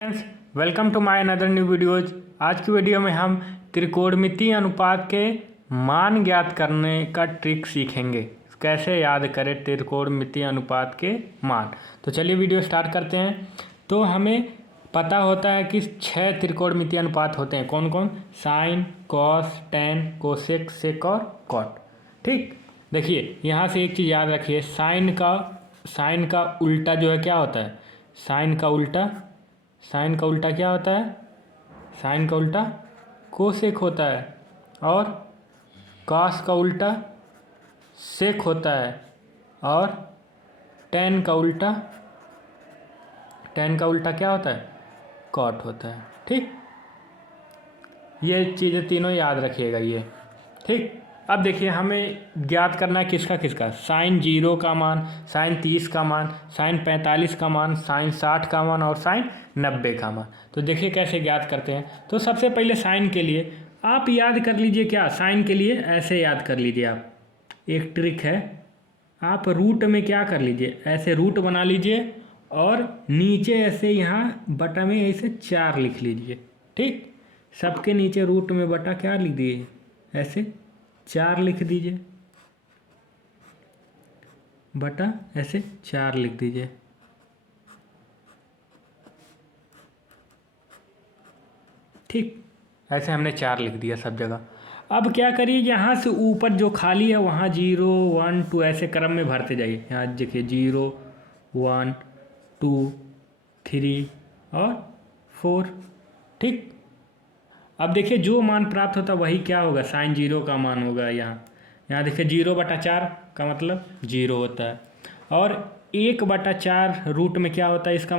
Friends, welcome to my another new videos. आज की video में हम त्रिकोणमितीय अनुपात के मान ज्ञात करने का ट्रिक सीखेंगे। कैसे याद करें त्रिकोणमितीय अनुपात के मान। तो चलिए वीडियो स्टार्ट करते हैं। तो हमें पता होता है कि 6 त्रिकोणमितीय अनुपात होते हैं। कौन कौन? साइन, कॉस, टेन, कोसेक, सेक और कॉट। ठीक, देखिए यहाँ से एक चीज़ याद रखिए, साइन का उल्टा जो है क्या होता है? साइन का उल्टा क्या होता है? साइन का उल्टा कोसेक होता है। और कॉस का उल्टा सेक होता है। और टेन का उल्टा क्या होता है? कॉट होता है। ठीक, ये चीज़ें तीनों याद रखिएगा ये। ठीक, अब देखिए हमें ज्ञात करना है किसका किसका। साइन 0 का मान, साइन 30 का मान, साइन 45 का मान, साइन 60 का मान और साइन 90 का मान। तो देखिए कैसे ज्ञात करते हैं। तो सबसे पहले साइन के लिए आप याद कर लीजिए। क्या साइन के लिए ऐसे याद कर लीजिए आप। एक ट्रिक है, आप रूट में क्या कर लीजिए, ऐसे रूट बना लीजिए और नीचे ऐसे यहाँ बटा में ऐसे 4 लिख लीजिए। ठीक, सबके नीचे रूट में बटा क्या लिख दिए, ऐसे 4 लिख दीजिए। बटा ऐसे 4 लिख दीजिए। ठीक, ऐसे हमने 4 लिख दिया सब जगह। अब क्या करिए, यहाँ से ऊपर जो खाली है वहाँ 0 1 2 ऐसे क्रम में भरते जाइए। यहाँ देखिए 0 1 2 3 और 4। ठीक, अब देखिए जो मान प्राप्त होता है वही क्या होगा, साइन 0 का मान होगा। यहाँ देखिए 0/4 का मतलब 0 होता है। और 1/4 रूट में क्या होता है इसका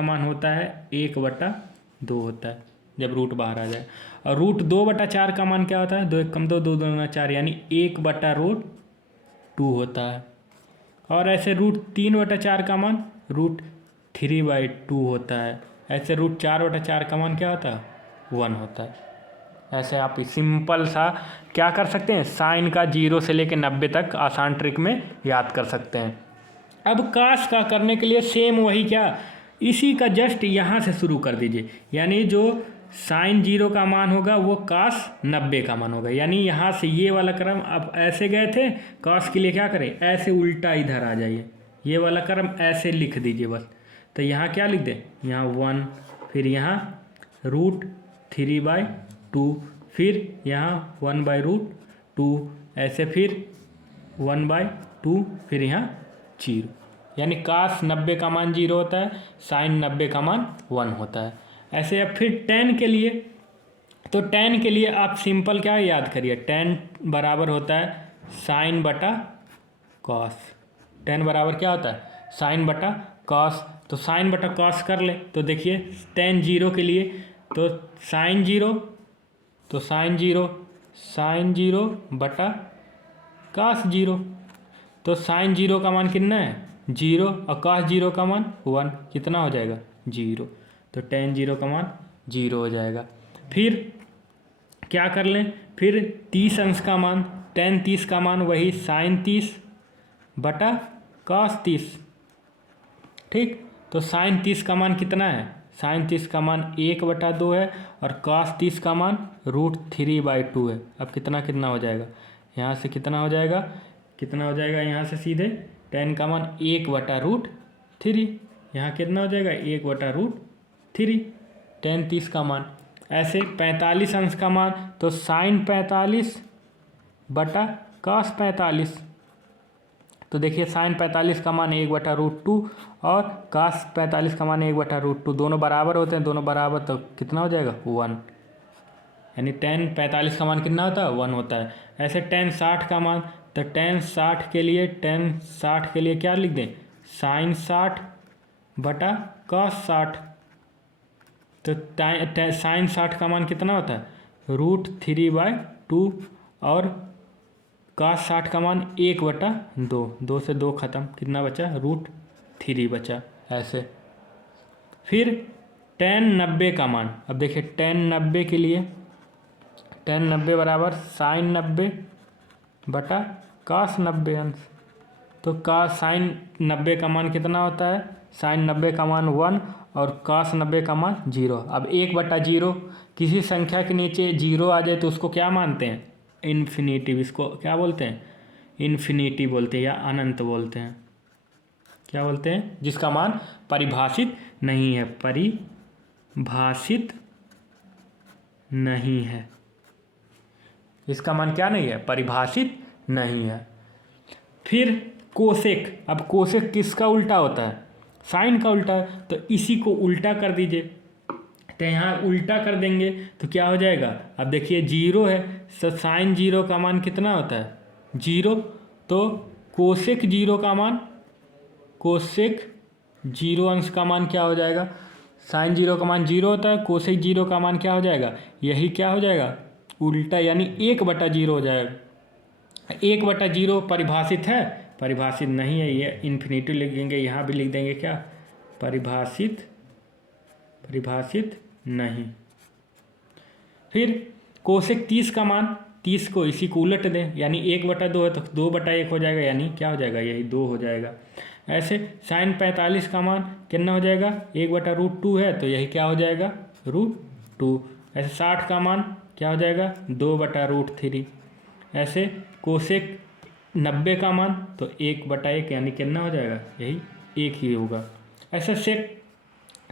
मान होता है 1/2 होता है जब रूट बाहर आ जाए। और रूट 2/4 का मान क्या होता है? 2 1 कम 2 2 2 4 यानी 1/√2 होता है। और ऐसे रूट 3/4 का मान √3/2 होता है। ऐसे रूट 4/4 का मान क्या होता है? 1 होता है। ऐसे आप सिंपल सा क्या कर सकते हैं, साइन का 0 से लेकर 90 तक आसान ट्रिक में याद कर सकते हैं। अब कास का करने के लिए सेम वही, क्या इसी का जस्ट यहाँ से शुरू कर दीजिए। यानी जो साइन 0 का मान होगा वो कास 90 का मान होगा। यानी यहाँ से ये वाला क्रम आप ऐसे गए थे, कास के लिए क्या करें, ऐसे उल्टा इधर आ जाइए। ये वाला क्रम ऐसे लिख दीजिए बस। तो यहाँ क्या लिख दें, यहाँ 1, फिर यहाँ √3/2, फिर यहाँ 1/√2, ऐसे फिर 1/2, फिर यहाँ 0। यानी कास 90 का मान 0 होता है, साइन 90 का मान 1 होता है। ऐसे अब फिर टेन के लिए, तो टेन के लिए आप सिंपल क्या याद करिए, टेन बराबर होता है साइन बटा कॉस। टेन बराबर क्या होता है? साइन बटा कॉस। तो साइन बटा कॉस कर ले। तो देखिए टेन 0 के लिए तो साइन 0, तो साइन 0 बटा कॉस 0। तो साइन 0 का मान कितना है? 0 और कॉस 0 का मान 1। कितना हो जाएगा? 0। तो टेन 0 का मान 0 हो जाएगा। फिर क्या कर लें, फिर 30 अंश का मान, टेन 30 का मान वही साइन 30 बटा कॉस 30। ठीक, तो साइन 30 का मान कितना है? साइन 30 का मान 1/2 है और कॉस 30 का मान √3/2 है। अब कितना कितना हो जाएगा, यहाँ से कितना हो जाएगा, यहाँ से सीधे टेन का मान 1/√3। यहाँ कितना हो जाएगा? 1/√3। टेन 30 का मान। ऐसे 45 अंश का मान, तो साइन 45 बटा कॉस 45। तो देखिए साइन 45 का मान 1/√2 और कॉस 45 का मान 1/√2। दोनों बराबर होते हैं, दोनों बराबर, तो कितना हो जाएगा? 1। यानी टेन 45 का मान कितना होता है? 1 होता है। ऐसे टेन 60 का मान, तो टेन 60 के लिए क्या लिख दें, साइन 60 बटा कॉस 60। तो साइन 60 का मान कितना होता है? √3/2 और कॉस 60 का मान 1/2। 2 से 2 खत्म, कितना बचा? √3 बचा। ऐसे फिर टेन 90 का मान। अब देखिए टेन 90 के लिए, टेन 90 बराबर साइन 90 बटा कॉस 90 अंश। तो कॉस साइन 90 का मान कितना होता है? साइन 90 का मान 1 और कॉस 90 का मान 0। अब 1/0 किसी संख्या के नीचे 0 आ जाए तो उसको क्या मानते हैं? इन्फिनिटी। इसको क्या बोलते हैं? इन्फिनिटी बोलते हैं या अनंत बोलते हैं। क्या बोलते हैं? जिसका मान परिभाषित नहीं है, परिभाषित नहीं है। इसका मान क्या नहीं है? परिभाषित नहीं है। फिर कोसेक। अब कोसेक किसका उल्टा होता है? साइन का उल्टा है। तो इसी को उल्टा कर दीजिए, तो यहाँ उल्टा कर देंगे तो क्या हो जाएगा? अब देखिए 0 है तो साइन 0 का मान कितना होता है? 0। तो कोसेक 0 का मान, कोसेक 0 अंश का मान क्या हो जाएगा? साइन 0 का मान 0 होता है, कोसेक 0 का मान क्या हो जाएगा? यही क्या हो जाएगा? उल्टा, यानी 1/0 हो जाएगा। 1/0 परिभाषित है? परिभाषित नहीं है। ये इन्फिनिटी लिख देंगे, यहाँ भी लिख देंगे क्या? परिभाषित नहीं। फिर कोसेक 30 का मान, 30 को इसी को उलट दें, यानी 1/2 है तो 2/1 हो जाएगा, यानी क्या हो जाएगा? यही 2 हो जाएगा। ऐसे साइन 45 का मान कितना हो जाएगा? 1/√2 है तो यही क्या हो जाएगा? √2। ऐसे 60 का मान क्या हो जाएगा? 2/√3। ऐसे कोसेक 90 का मान तो 1/1, यानी कितना हो जाएगा? यही 1 ही होगा। ऐसे सेक,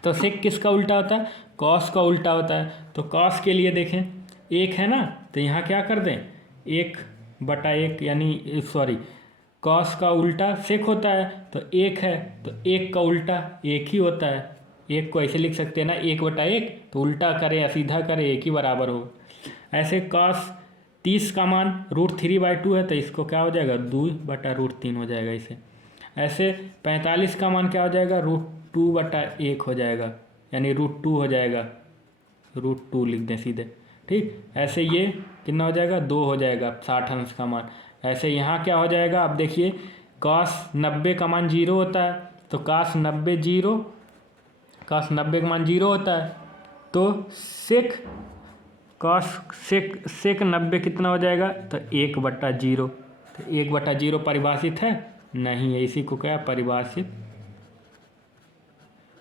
तो सेक किसका उल्टा होता है? कॉस का उल्टा होता है। तो कॉस के लिए देखें 1 है ना, तो यहाँ क्या कर दें? 1/1, यानी सॉरी, कॉस का उल्टा सेक होता है तो 1 है, तो 1 का उल्टा 1 ही होता है। 1 को ऐसे लिख सकते हैं ना, 1/1, तो उल्टा करें या सीधा करें 1 ही बराबर हो। ऐसे कॉस 30 का मान √3/2 है तो इसको क्या हो जाएगा? 2/√3 हो जाएगा इसे। ऐसे 45 का मान क्या हो जाएगा? √2/1 हो जाएगा, यानी √2 हो जाएगा, √2 लिख दें सीधे। ठीक, ऐसे ये कितना हो जाएगा? 2 हो जाएगा 60 अंश का मान। ऐसे यहाँ क्या हो जाएगा? अब देखिए कॉस 90 का मान 0 होता है, तो कॉस 90 का मान 0 होता है, तो सेक कॉस सेक 90 कितना हो जाएगा? तो 1/0। तो 1/0 परिभाषित है? नहीं है। इसी को क्या?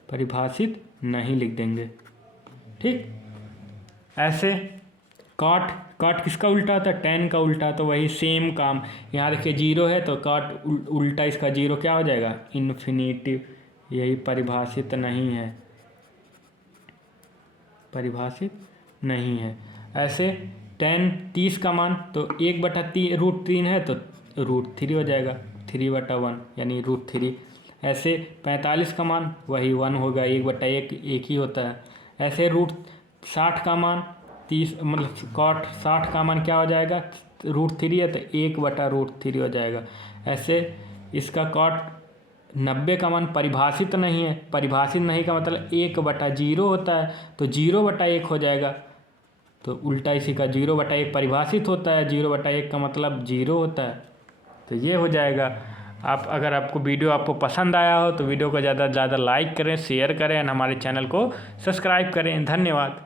परिभाषित नहीं लिख देंगे। ठीक, ऐसे कॉट किसका उल्टा होता है? tan का उल्टा। तो वही सेम काम, यहाँ देखिए 0 है तो कॉट उल्टा इसका 0 क्या हो जाएगा? इन्फिनिटी। यही परिभाषित नहीं है, परिभाषित नहीं है। ऐसे tan 30 का मान तो 1/√3 है तो √3 हो जाएगा, 3/1, यानी √3। ऐसे 45 का मान वही 1 होगा, 1/1 1 ही होता है। ऐसे √60 का मान 30, मतलब कॉट 60 का मान क्या हो जाएगा? √3 है तो 1/√3 हो जाएगा। ऐसे इसका कॉट 90 का मान परिभाषित नहीं है। परिभाषित नहीं का मतलब 1/0 होता है, तो 0/1 हो जाएगा। तो उल्टा इसी का 0/1 परिभाषित होता है, 0/1 का मतलब 0 होता है, तो ये हो जाएगा। अगर आपको वीडियो पसंद आया हो तो वीडियो को ज़्यादा से ज़्यादा लाइक करें, शेयर करें और हमारे चैनल को सब्सक्राइब करें। धन्यवाद।